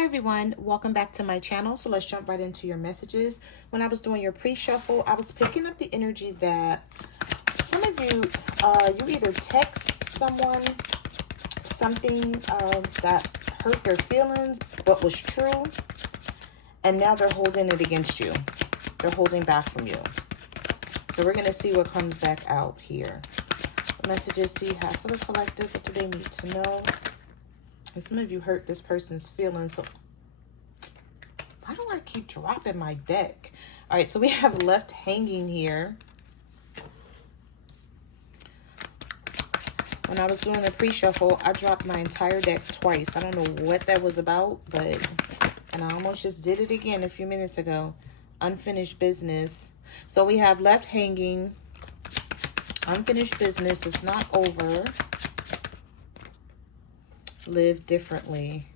Hi everyone, welcome back to my channel. So let's jump right into your messages. When I was doing your pre-shuffle, I was picking up the energy that some of you, you either text someone something that hurt their feelings but was true, and now they're holding it against you. They're holding back from you. So we're going to see what comes back out here. What messages do you have for the collective? What do they need to know? And some of you hurt this person's feelings. So why do I keep dropping my deck? All right, so we have left hanging here. When I was doing the pre-shuffle, I dropped my entire deck twice. I don't know what that was about, and I almost just did it again a few minutes ago. Unfinished business. So we have left hanging. Unfinished business is not over. Live differently.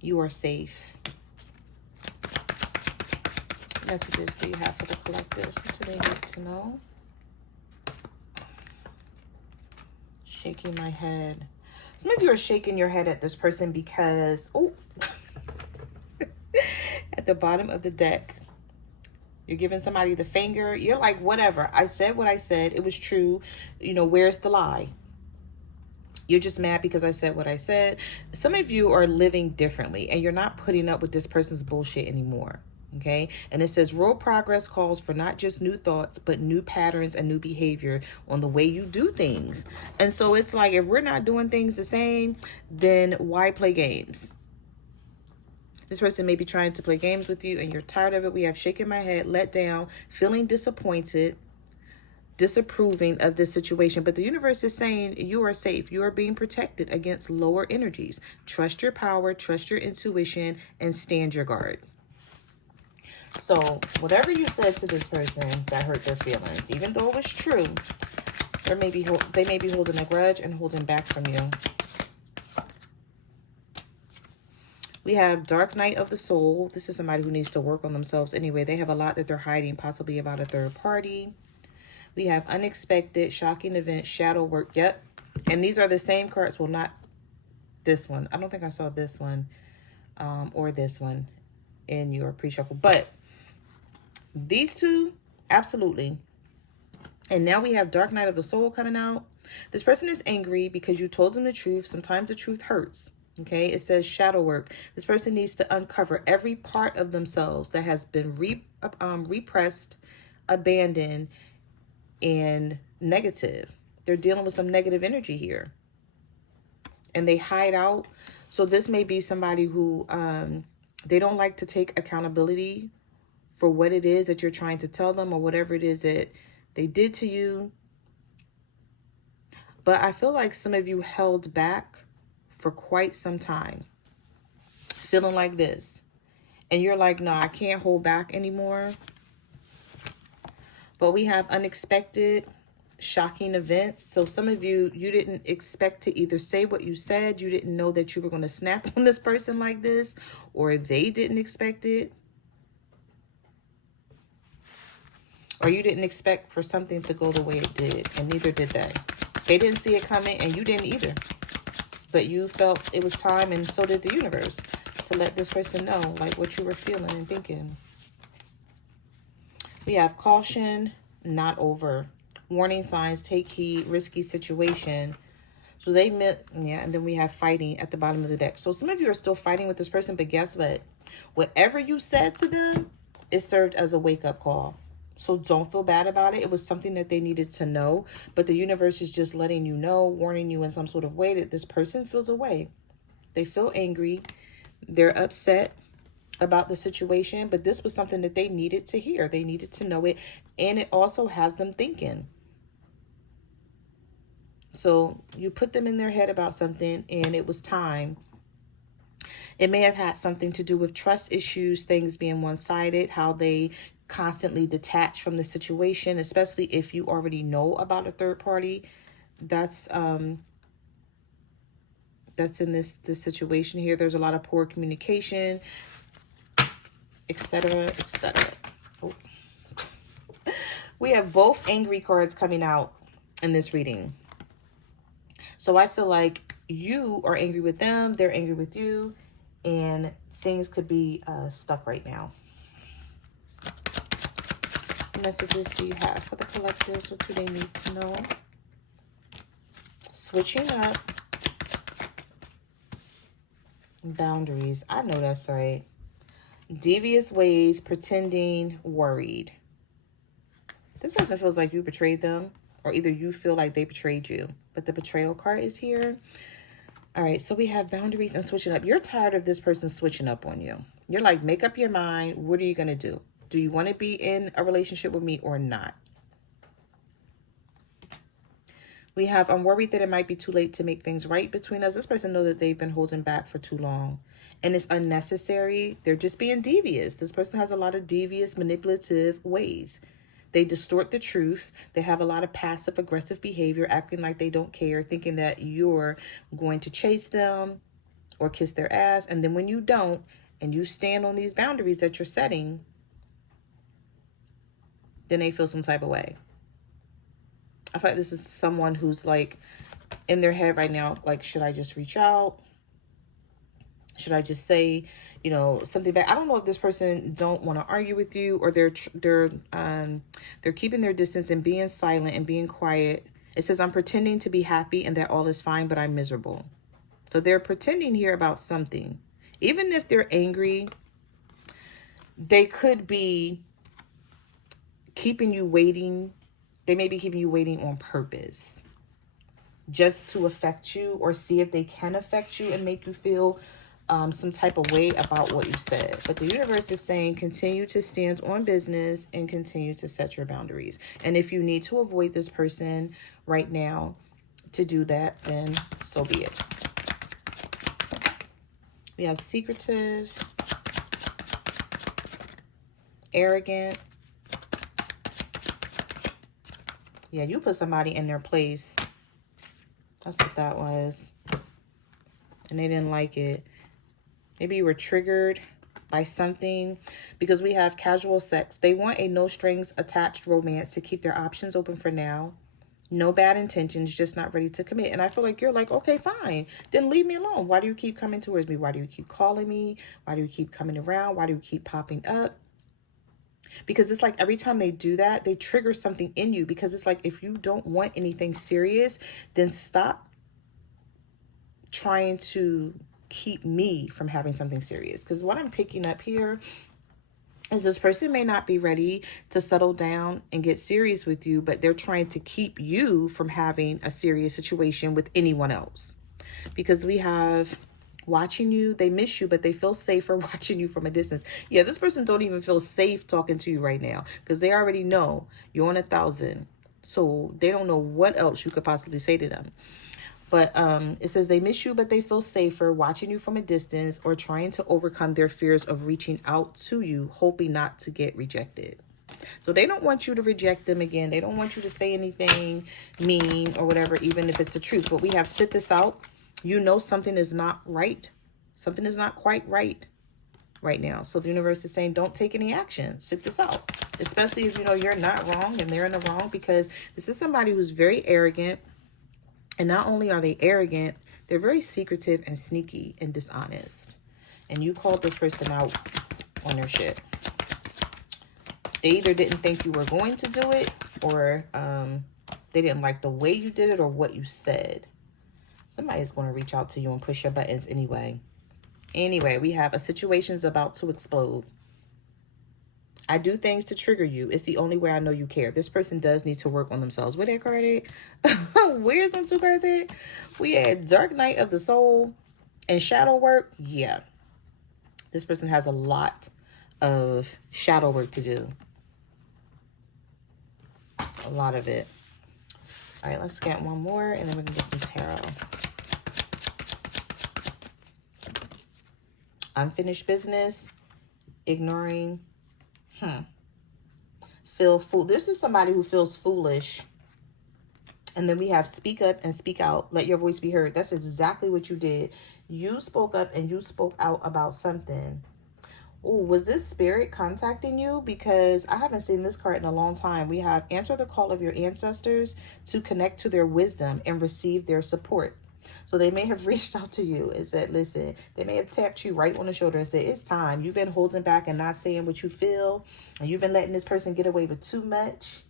You are safe. What messages do you have for the collective? What do they need to know? Shaking my head. Some of you are shaking your head at this person because, oh, at the bottom of the deck, you're giving somebody the finger. You're like, whatever. I said what I said. It was true. You know, where's the lie? You're just mad because I said what I said. Some of you are living differently and you're not putting up with this person's bullshit anymore. Okay. And it says real progress calls for not just new thoughts, but new patterns and new behavior on the way you do things. And so it's like, if we're not doing things the same, then why play games? This person may be trying to play games with you and you're tired of it. We have shaking my head, let down, feeling disappointed, disapproving of this situation. But the universe is saying you are safe. You are being protected against lower energies. Trust your power, trust your intuition, and stand your guard. So whatever you said to this person that hurt their feelings, even though it was true, they may be holding a grudge and holding back from you. We have Dark Night of the Soul. This is somebody who needs to work on themselves anyway. They have a lot that they're hiding, possibly about a third party. We have Unexpected, Shocking Event, Shadow Work. Yep. And these are the same cards. Well, not this one. I don't think I saw this one or this one in your pre-shuffle. But these two, absolutely. And now we have Dark Night of the Soul coming out. This person is angry because you told them the truth. Sometimes the truth hurts. Okay, it says shadow work. This person needs to uncover every part of themselves that has been repressed, abandoned, and negative. They're dealing with some negative energy here. And they hide out. So this may be somebody who they don't like to take accountability for what it is that you're trying to tell them or whatever it is that they did to you. But I feel like some of you held back for quite some time, feeling like this. And you're like, no, I can't hold back anymore. But we have Unexpected, Shocking Events. So some of you, you didn't expect to either say what you said. You didn't know that you were going to snap on this person like this, or they didn't expect it. Or you didn't expect for something to go the way it did, and neither did they. They didn't see it coming, and you didn't either. But you felt it was time, and so did the universe, to let this person know, like, what you were feeling and thinking. We have Caution, Not Over. Warning signs, take heed, risky situation. So they met, yeah, and then we have Fighting at the bottom of the deck. So some of you are still fighting with this person, but guess what? Whatever you said to them, it served as a wake-up call. So don't feel bad about it. It was something that they needed to know, but the universe is just letting you know, warning you in some sort of way that this person feels away. They feel angry. They're upset about the situation, but this was something that they needed to hear. They needed to know it, and it also has them thinking. So you put them in their head about something, and it was time. It may have had something to do with trust issues, things being one-sided, how they constantly detach from the situation, especially if you already know about a third party. That's in this situation here. There's a lot of poor communication, etc., etc. Oh. We have both angry cards coming out in this reading. So I feel like you are angry with them, they're angry with you, and things could be stuck right now. What messages do you have for the collectives? What do they need to know? Switching up. Boundaries. I know that's right. Devious ways, pretending, worried. This person feels like you betrayed them, or either you feel like they betrayed you. But the betrayal card is here. All right, so we have boundaries and switching up. You're tired of this person switching up on you. You're like, make up your mind. What are you going to do? Do you want to be in a relationship with me or not? We have, I'm worried that it might be too late to make things right between us. This person knows that they've been holding back for too long. And it's unnecessary. They're just being devious. This person has a lot of devious, manipulative ways. They distort the truth. They have a lot of passive aggressive behavior, acting like they don't care, thinking that you're going to chase them or kiss their ass. And then when you don't, and you stand on these boundaries that you're setting, then they feel some type of way. I feel like this is someone who's like in their head right now, like, should I just reach out? Should I just say, you know, something back? I don't know if this person don't want to argue with you, or they're keeping their distance and being silent and being quiet. It says, I'm pretending to be happy and that all is fine, but I'm miserable. So they're pretending here about something. Even if they're angry, they could be keeping you waiting. They may be keeping you waiting on purpose, just to affect you or see if they can affect you and make you feel some type of way about what you said. But the universe is saying continue to stand on business and continue to set your boundaries. And if you need to avoid this person right now to do that, then so be it. We have secretive, arrogant. Yeah, you put somebody in their place. That's what that was. And they didn't like it. Maybe you were triggered by something, because we have casual sex. They want a no strings attached romance to keep their options open for now. No bad intentions, just not ready to commit. And I feel like you're like, okay, fine. Then leave me alone. Why do you keep coming towards me? Why do you keep calling me? Why do you keep coming around? Why do you keep popping up? Because it's like every time they do that, they trigger something in you. Because it's like, if you don't want anything serious, then stop trying to keep me from having something serious. Because what I'm picking up here is this person may not be ready to settle down and get serious with you, but they're trying to keep you from having a serious situation with anyone else. Because we have watching you, they miss you, but they feel safer watching you from a distance. Yeah, this person don't even feel safe talking to you right now, because they already know you're on 1,000. So they don't know what else you could possibly say to them. But it says they miss you, but they feel safer watching you from a distance or trying to overcome their fears of reaching out to you, hoping not to get rejected. So they don't want you to reject them again. They don't want you to say anything mean or whatever, even if it's the truth. But we have sit this out. You know something is not right. Something is not quite right now. So the universe is saying don't take any action. Sit this out. Especially if you know you're not wrong and they're in the wrong, because this is somebody who's very arrogant. And not only are they arrogant, they're very secretive and sneaky and dishonest. And you called this person out on their shit. They either didn't think you were going to do it, or they didn't like the way you did it or what you said. Somebody's going to reach out to you and push your buttons anyway. Anyway, we have a situation's about to explode. I do things to trigger you. It's the only way I know you care. This person does need to work on themselves. Where that card at? Where's them two cards at? We had Dark Night of the Soul and shadow work. Yeah. This person has a lot of shadow work to do. A lot of it. All right, let's get one more and then we can get some tarot. Unfinished business. Ignoring. Feel fool. This is somebody who feels foolish. And then we have speak up and speak out. Let your voice be heard. That's exactly what you did. You spoke up and you spoke out about something. Oh, was this spirit contacting you? Because I haven't seen this card in a long time. We have answer the call of your ancestors to connect to their wisdom and receive their support. So they may have reached out to you and said, listen, they may have tapped you right on the shoulder and said, it's time. You've been holding back and not saying what you feel. And you've been letting this person get away with too much.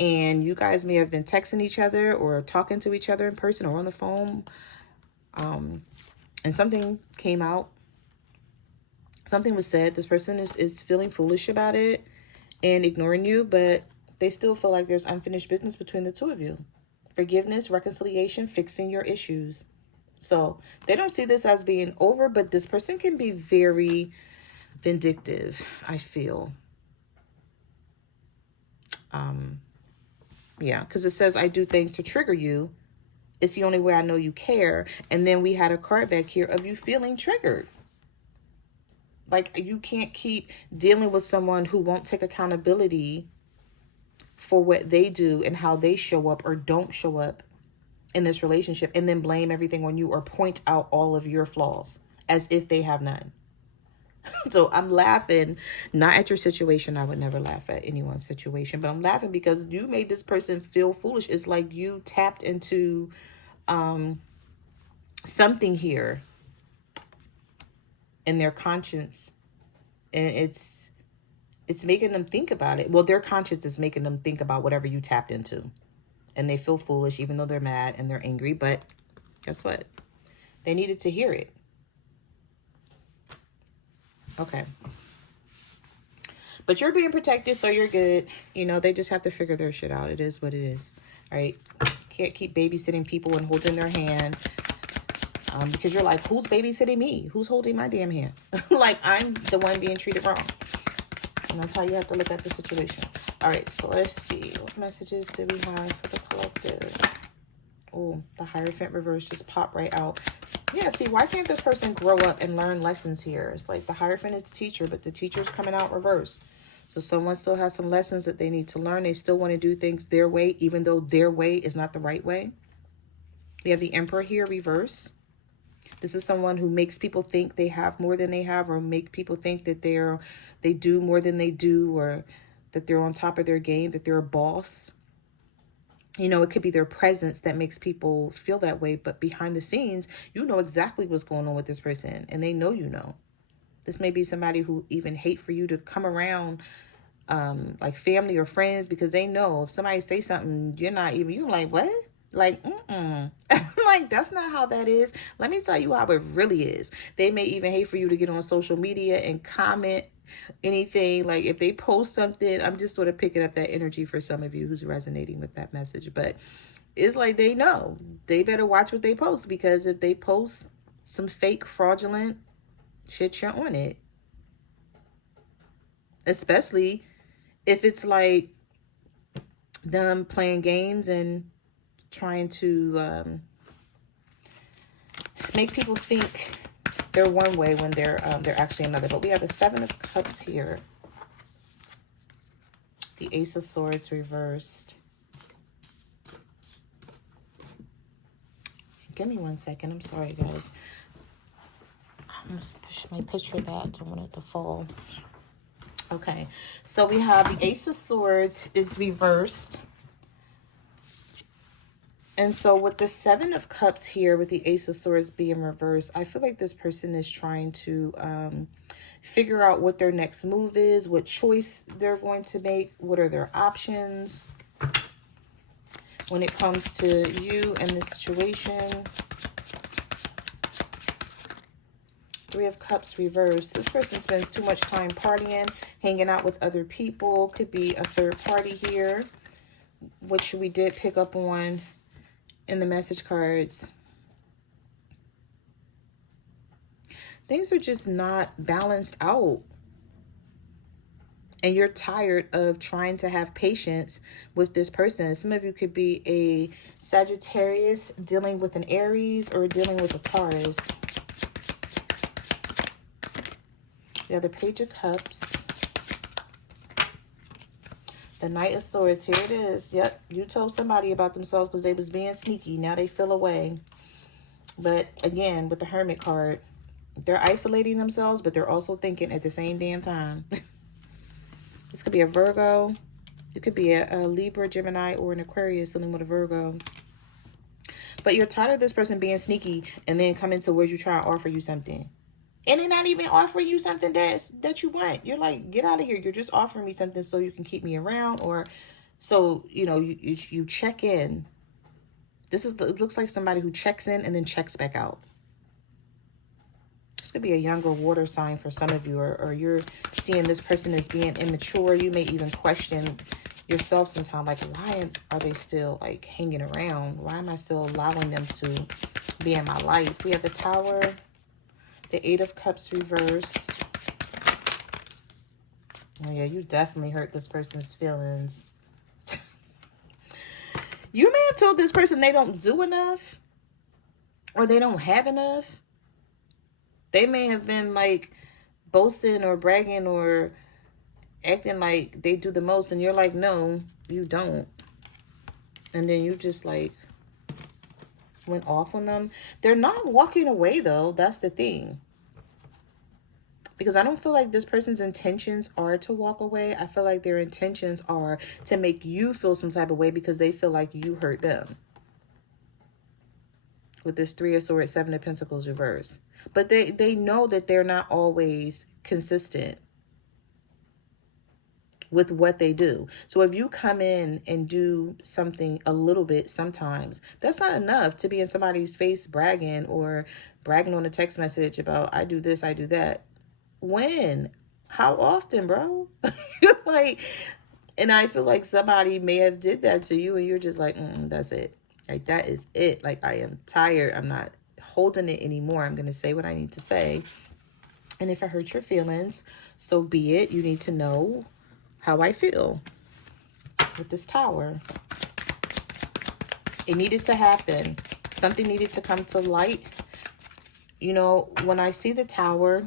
And you guys may have been texting each other or talking to each other in person or on the phone. And something came out. Something was said. This person is feeling foolish about it and ignoring you, but they still feel like there's unfinished business between the two of you. Forgiveness, reconciliation, fixing your issues. So they don't see this as being over, but this person can be very vindictive, I feel. Yeah, because it says, I do things to trigger you. It's the only way I know you care. And then we had a card back here of you feeling triggered. Like, you can't keep dealing with someone who won't take accountability for what they do and how they show up or don't show up in this relationship, and then blame everything on you or point out all of your flaws as if they have none. So I'm laughing, not at your situation. I would never laugh at anyone's situation, but I'm laughing because you made this person feel foolish. It's like you tapped into something here in their conscience, and it's making them think about it. Well, their conscience is making them think about whatever you tapped into, and they feel foolish even though they're mad and they're angry. But guess what? They needed to hear it. Okay. But you're being protected, so you're good. You know, they just have to figure their shit out. It is what it is. All right? Can't keep babysitting people and holding their hand. Because you're like, who's babysitting me? Who's holding my damn hand? Like, I'm the one being treated wrong. And that's how you have to look at the situation. All right, so let's see. What messages do we have for the collective? Oh, the Hierophant reverse just popped right out. Yeah, see, why can't this person grow up and learn lessons here? It's like the Hierophant is the teacher, but the teacher's coming out reversed. So someone still has some lessons that they need to learn. They still want to do things their way, even though their way is not the right way. We have the Emperor here, reverse. This is someone who makes people think they have more than they have, or make people think that they do more than they do, or that they're on top of their game, that they're a boss. You know, it could be their presence that makes people feel that way, but behind the scenes, you know exactly what's going on with this person, and they know you know. This may be somebody who even hate for you to come around, like family or friends, because they know if somebody say something, you're like, what? Like, like, that's not how that is. Let me tell you how it really is. They may even hate for you to get on social media and comment anything. Like, if they post something, I'm just sort of picking up that energy for some of you who's resonating with that message. But it's like, they know they better watch what they post, because if they post some fake fraudulent shit, you're on it. Especially if it's like them playing games and trying to make people think they're one way when they're actually another. But we have the Seven of Cups here, the Ace of Swords reversed. Give me 1 second. I'm sorry, guys. I'm gonna push my picture back. I don't want it to fall. Okay, so we have the Ace of Swords is reversed. And so with the Seven of Cups here, with the Ace of Swords being reversed, I feel like this person is trying to figure out what their next move is, what choice they're going to make, what are their options when it comes to you and this situation. Three of Cups reversed. This person spends too much time partying, hanging out with other people. Could be a third party here, which we did pick up on in the message cards. Things are just not balanced out. And you're tired of trying to have patience with this person. Some of you could be a Sagittarius dealing with an Aries, or dealing with a Taurus. The other Page of Cups. The Knight of Swords, here it is. Yep, you told somebody about themselves because they was being sneaky. Now they feel away. But again, with the Hermit card, They're isolating themselves, but they're also thinking at the same damn time. This could be a Virgo. You could be a Libra, Gemini, or an Aquarius dealing with a Virgo. But you're tired of this person being sneaky and then coming towards you trying to offer you something. And they're not even offering you something that you want. You're like, get out of here. You're just offering me something so you can keep me around, or so, you know, you check in. It looks like somebody who checks in and then checks back out. This could be a younger water sign for some of you, or you're seeing this person as being immature. You may even question yourself sometimes, like, why are they still like hanging around? Why am I still allowing them to be in my life? We have the Tower, the Eight of Cups reversed. Oh yeah, you definitely hurt this person's feelings. You may have told this person they don't do enough, or they don't have enough. They may have been like boasting or bragging or acting like they do the most, and you're like, no, you don't. And then you just like went off on them. They're not walking away though. That's the thing. Because I don't feel like this person's intentions are to walk away. I feel like their intentions are to make you feel some type of way because they feel like you hurt them. With this Three of Swords, Seven of Pentacles reverse. But they know that they're not always consistent with what they do. So if you come in and do something a little bit sometimes, that's not enough to be in somebody's face bragging or bragging on a text message about, I do this, I do that. When? How often, bro? Like, and I feel like somebody may have did that to you and you're just like, that's it. Like, that is it. Like, I am tired. I'm not holding it anymore. I'm going to say what I need to say. And if it hurts your feelings, so be it. You need to know how I feel with this Tower. It needed to happen. Something needed to come to light. You know, when I see the Tower,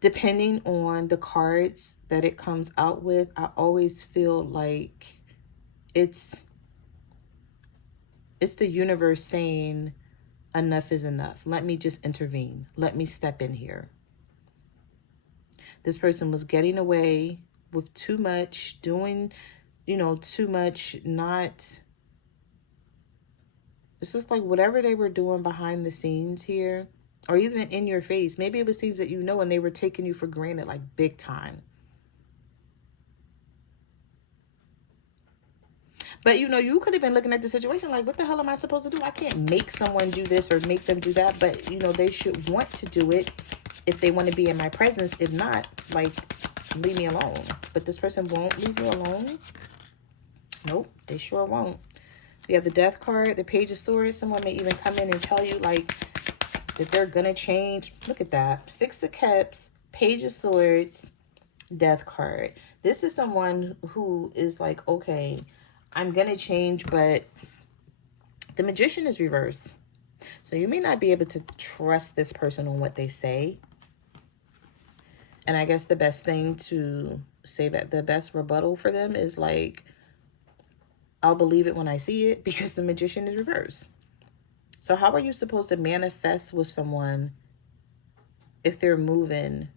depending on the cards that it comes out with, I always feel like it's the universe saying, enough is enough. Let me just intervene. Let me step in here. This person was getting away with too much, doing, you know, too much, not... It's just like whatever they were doing behind the scenes here, or even in your face. Maybe it was things that you know and they were taking you for granted, like big time. But, you know, you could have been looking at the situation like, what the hell am I supposed to do? I can't make someone do this or make them do that. But, you know, they should want to do it if they want to be in my presence. If not, like, leave me alone. But this person won't leave you alone. Nope, they sure won't. We have the Death card, the Page of Swords. Someone may even come in and tell you, like, that they're going to change. Look at that. Six of Cups, Page of Swords, Death card. This is someone who is like, okay, I'm going to change, but the Magician is reversed. So you may not be able to trust this person on what they say. And I guess the best thing to say, that the best rebuttal for them is like, I'll believe it when I see it, because the Magician is reversed. So how are you supposed to manifest with someone if they're moving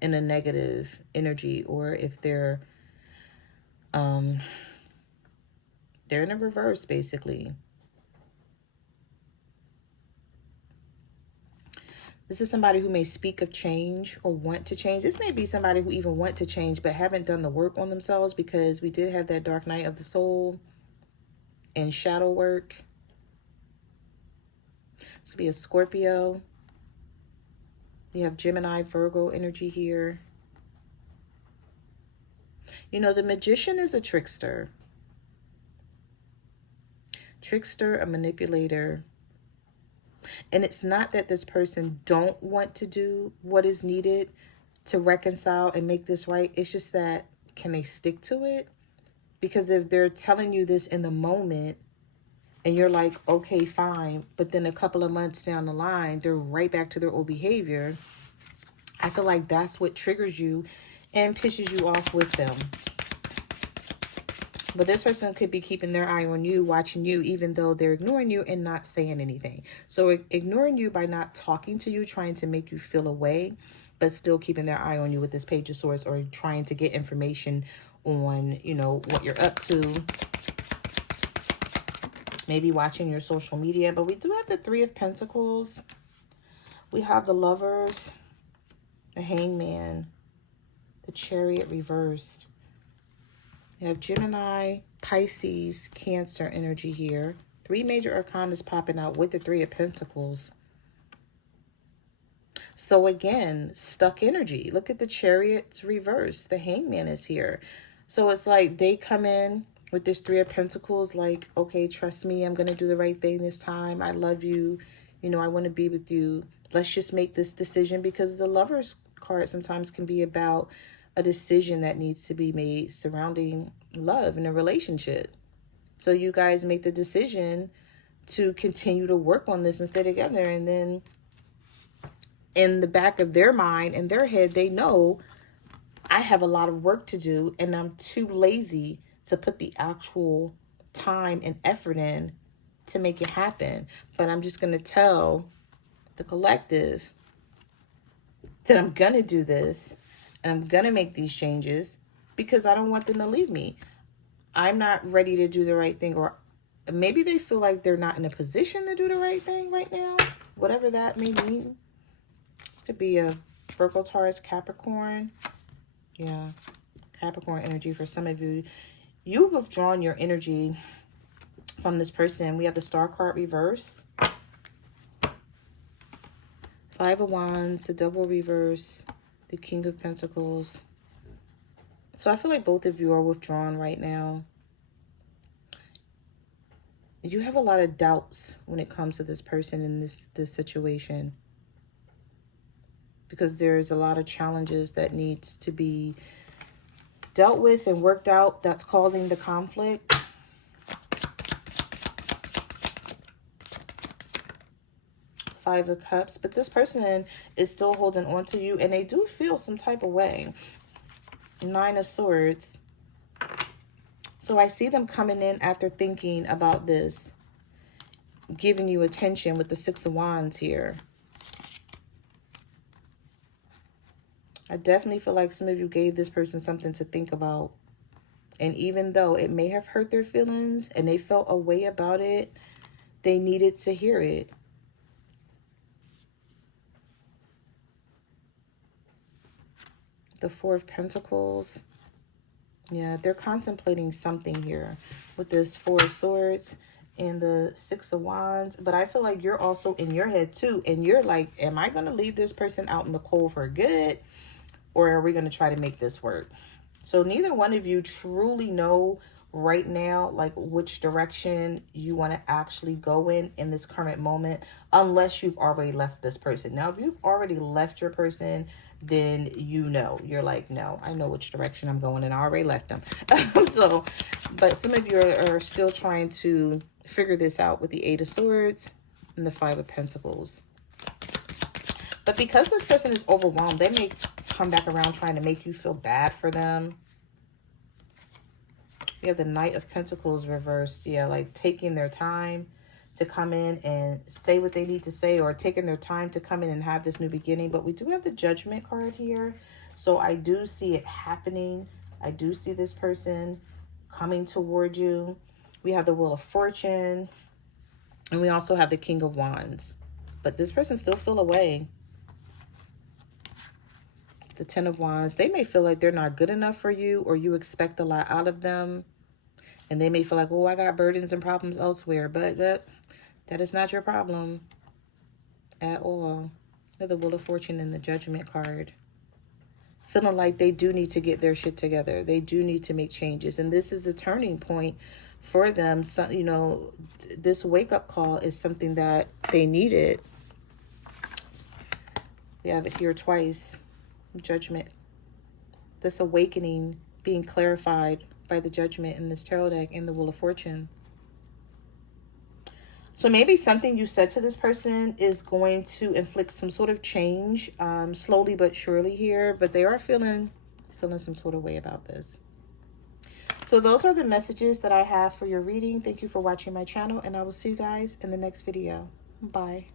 in a negative energy, or if they're in a reverse, basically? This is somebody who may speak of change or want to change. This may be somebody who even want to change but haven't done the work on themselves, because we did have that Dark Night of the Soul and shadow work. This could be a Scorpio. We have Gemini, Virgo energy here. You know, the Magician is a trickster. Trickster, a manipulator. And it's not that this person don't want to do what is needed to reconcile and make this right. It's just that, can they stick to it? Because if they're telling you this in the moment and you're like, okay, fine, but then a couple of months down the line, they're right back to their old behavior, I feel like that's what triggers you and pisses you off with them. But this person could be keeping their eye on you, watching you, even though they're ignoring you and not saying anything. So ignoring you by not talking to you, trying to make you feel away, but still keeping their eye on you with this Page of Swords, or trying to get information on, you know, what you're up to. Maybe watching your social media. But we do have the Three of Pentacles. We have the Lovers, the Hangman, the Chariot reversed. We have Gemini, Pisces, Cancer energy here. 3 major arcanas popping out with the Three of Pentacles. So again, stuck energy. Look at the Chariot's reverse. The Hangman is here. So it's like they come in with this Three of Pentacles like, okay, trust me, I'm going to do the right thing this time. I love you. You know, I want to be with you. Let's just make this decision, because the Lover's card sometimes can be about a decision that needs to be made surrounding love in a relationship. So you guys make the decision to continue to work on this and stay together. And then in the back of their mind and their head, they know I have a lot of work to do and I'm too lazy to put the actual time and effort in to make it happen. But I'm just going to tell the collective that I'm going to do this and I'm going to make these changes because I don't want them to leave me. I'm not ready to do the right thing, or maybe they feel like they're not in a position to do the right thing right now, whatever that may mean. This could be a Virgo, Taurus, Capricorn. Yeah, Capricorn energy for some of you. You have drawn your energy from this person. We have the Star card reverse, Five of Wands, the Double reverse, the King of Pentacles. So I feel like both of you are withdrawn right now. You have a lot of doubts when it comes to this person in this situation, because there's a lot of challenges that needs to be dealt with and worked out that's causing the conflict. Five of Cups. But this person is still holding on to you and they do feel some type of way. Nine of Swords. So I see them coming in after thinking about this, giving you attention with the Six of Wands here. I definitely feel like some of you gave this person something to think about. And even though it may have hurt their feelings and they felt a way about it, they needed to hear it. The Four of Pentacles. Yeah, they're contemplating something here with this Four of Swords and the Six of Wands. But I feel like you're also in your head too. And you're like, am I going to leave this person out in the cold for good? Or are we going to try to make this work? So neither one of you truly know right now, like, which direction you want to actually go in this current moment, unless you've already left this person. Now, if you've already left your person, then you know. You're like, no, I know which direction I'm going and I already left them. So, but some of you are still trying to figure this out with the Eight of Swords and the Five of Pentacles. But because this person is overwhelmed, they may come back around trying to make you feel bad for them. You have the Knight of Pentacles reversed. Yeah, like taking their time to come in and say what they need to say, or taking their time to come in and have this new beginning. But we do have the Judgment card here. So I do see it happening. I do see this person coming toward you. We have the Wheel of Fortune. And we also have the King of Wands. But this person still feel away. The Ten of Wands. They may feel like they're not good enough for you, or you expect a lot out of them. And they may feel like, oh, I got burdens and problems elsewhere. But that is not your problem at all. The Wheel of Fortune and the Judgment card. Feeling like they do need to get their shit together. They do need to make changes. And this is a turning point for them. So, you know, this wake-up call is something that they needed. We have it here twice. Judgment. This awakening being clarified by the Judgment in this tarot deck and the Wheel of Fortune. So maybe something you said to this person is going to inflict some sort of change, slowly but surely here, but they are feeling some sort of way about this. So those are the messages that I have for your reading. Thank you for watching my channel, and I will see you guys in the next video. Bye.